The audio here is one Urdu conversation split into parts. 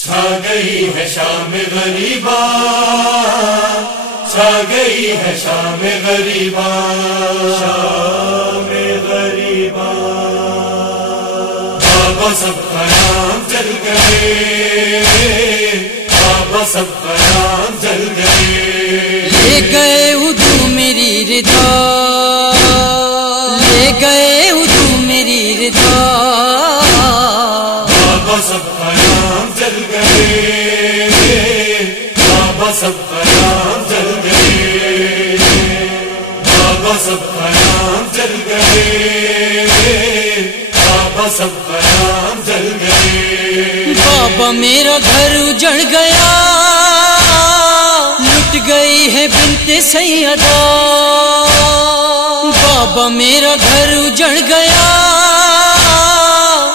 چھا گئی ہے شام غریبا، چھا گئی ہے شام غریبا، شام غریبا، بابا سب خیام جل گئے، بابا سب خیام جل گئے، لے گئے اردو میری ردا، لے گئے اردو میری ردا، بابا سب خیام جل گئے، بابا سب خیام جل گئے، بابا سب خیام جل گئے، بابا سب خیام جل گئے، بابا میرا گھر اجڑ گیا، لٹ گئی ہے بنت سیدہ، بابا میرا گھر اجڑ گیا،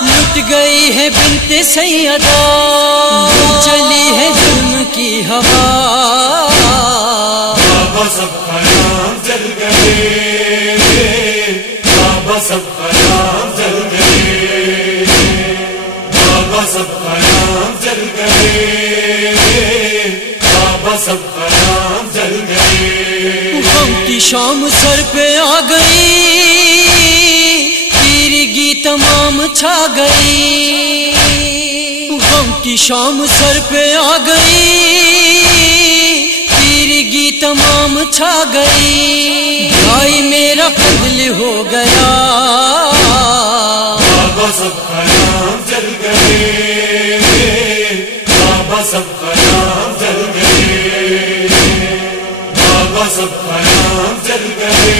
لٹ گئی ہے بنت سیدہ، چلی ہے ظلم کی ہوا، بابا سب خیام جل گئے، بابا سب خیام جل گئے، بابا سب خیام جل گئے، بابا سب خیام جل گئے، غم کی شام سر پہ آ گئی، تیرگی تمام چھا گئی، غم کی شام سر پہ آ گئی، تیرگی تمام چھا گئی، بھائی میرا قتل ہو گیا، بابا سب خیام جل گئے، بابا سب خیام جل گئے، بابا سب خیام جل گئے،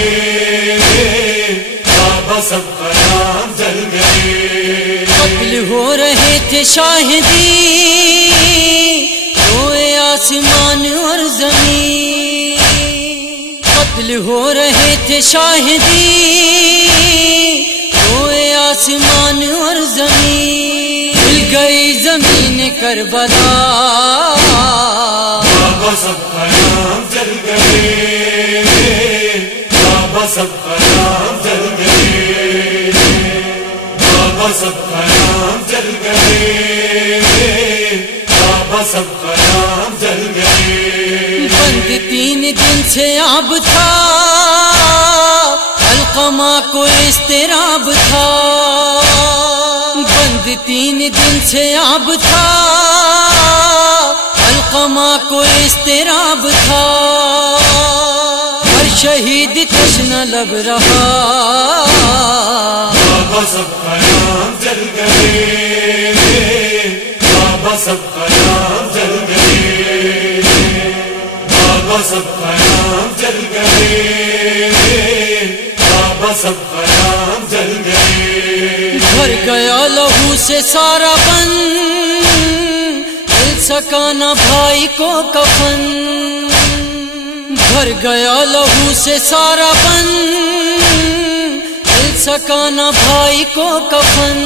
بابا سب خیام جل گئے، قتل ہو رہے تھے شاہدی، روئے آسمان اور زمین، قتل ہو رہے تھے شاہدی، روئے آسمان اور زمین، مل گئی زمین کربلا، بابا سب خیام جل گئے، بابا سب خیام جل گئے، بابا سب خیام جل گئے، بابا سب خیام جل گئے، بند 3 دن سے آب تھا، علقمہ کو اضطراب تھا، بند 3 دن سے آب تھا، علقمہ کو اضطراب تھا، ہر شہید تشنہ لب رہا، بابا سب خیام جل گئے، بابا سب خیام جل گئے، بابا سب خیام جل گئے، بابا سب خیام جل گئے، بھر گیا لہو سے سارا بن، مل سکا نہ بھائی کو کفن، بھر گیا لہو سے سارا بن، مل سکا نہ بھائی کو کفن،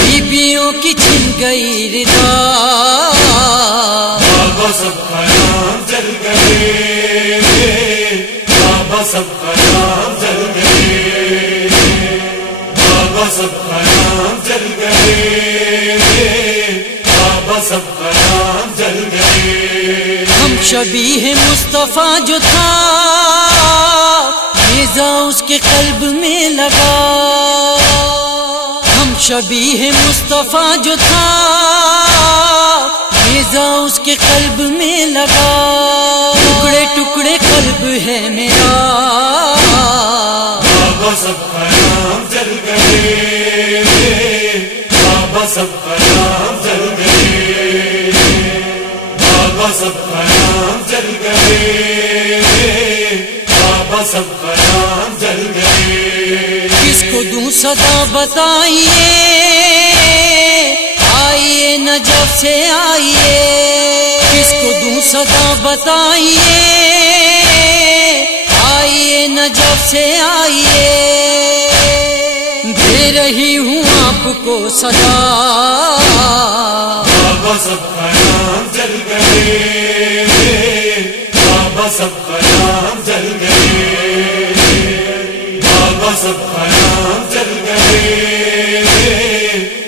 بیویوں کی چھن گئی ردا، بابا سب خیام جل گئے، بابا سب خیام جل گئے، بابا سب خیام جل گئے، بابا سب خیام جل گئے، ہم شبیہ مصطفیٰ جو تھا، نیزہ اس کے قلب میں لگا، ہم شبیہ مصطفیٰ جو تھا، نیزہ اس کے قلب میں لگا، ٹکڑے ٹکڑے قلب ہے میرا، بابا سب خیام جل گئے، بابا سب خیام جل گئے، بابا سب خیام جل گئے، بابا سب خیام جل گئے، کس کو دوں صدا بتائیے، آئیے نجف سے آئیے، کس کو دوں صدا بتائیے، آئیے نجف سے آئیے، دے رہی ہوں آپ کو صدا، بابا سب خیام جل گئے، بابا سب خیام جل گئے، بابا سب خیام جل گئے،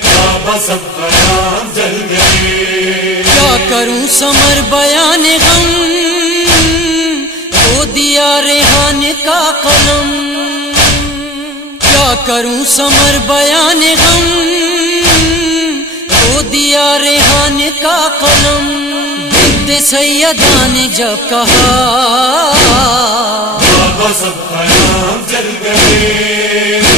بابا سب خیام جل گئے، کروں سمر بیان غم، وہ دیا ریحان کا قلم. کیا کروں سمر بیان غم، وہ دیا ریحان کا قلم. بنت سیدہ نے جب کہا بابا سب خیام جل گئے.